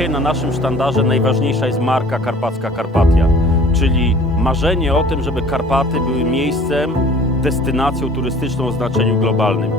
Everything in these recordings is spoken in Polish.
Dzisiaj na naszym sztandarze najważniejsza jest marka Karpacka Karpatia, czyli marzenie o tym, żeby Karpaty były miejscem, destynacją turystyczną o znaczeniu globalnym.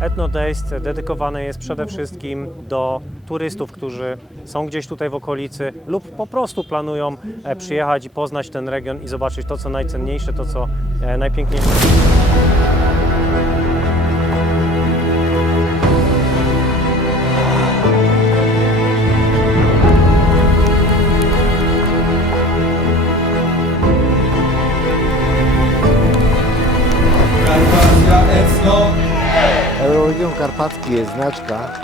Ethno Days dedykowane jest przede wszystkim do turystów, którzy są gdzieś tutaj w okolicy lub po prostu planują przyjechać i poznać ten region i zobaczyć to, co najcenniejsze, to, co najpiękniejsze. Euroregión Karpatsky je značka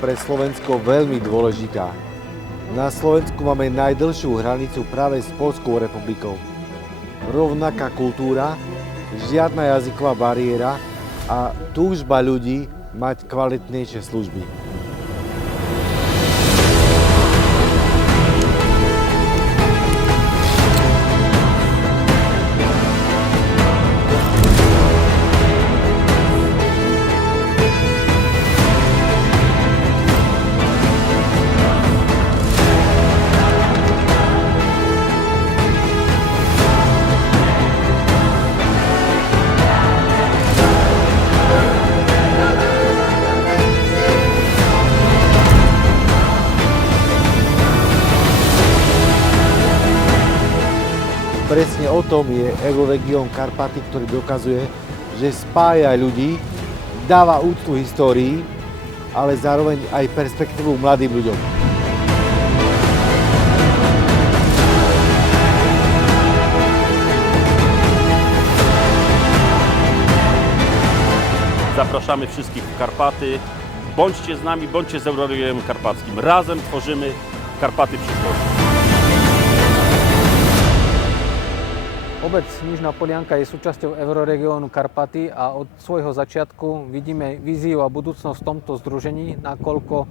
pre Slovensko veľmi dôležitá. Na Slovensku máme najdlhšiu hranicu práve s Poľskou republikou. Rovnaká kultúra, žiadna jazyková bariéra a túžba ľudí mať kvalitnejšie služby. Presne o tom je Euroregión Karpaty, ktorý dokazuje, že spája ľudí, dáva úctu histórii, ale zároveň aj perspektívu mladým ľuďom. Zapraszamy wszystkich w Karpaty. Bądźcie z nami, bądźcie z Euroregionem Karpackim. Razem tworzymy Karpaty przyszłości. Obec Nižná Polianka je súčasťou Euroregiónu Karpaty a od svojho začiatku vidíme víziu a budúcnosť v tomto združení, nakoľko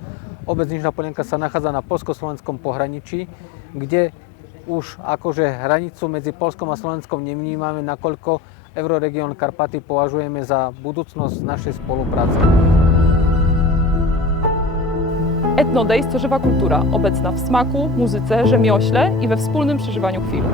obec Nižná Polianka sa nachádza na poľsko-slovenskom pohraničí, kde už akože hranicu medzi Poľskom a Slovenskom nevnímame, nakoľko Euroregión Karpaty považujeme za budúcnosť našej spolupráce. Ethno Days to żywa kultura, obecna w smaku, muzyce, rzemiośle i we wspólnym przeżywaniu chwil.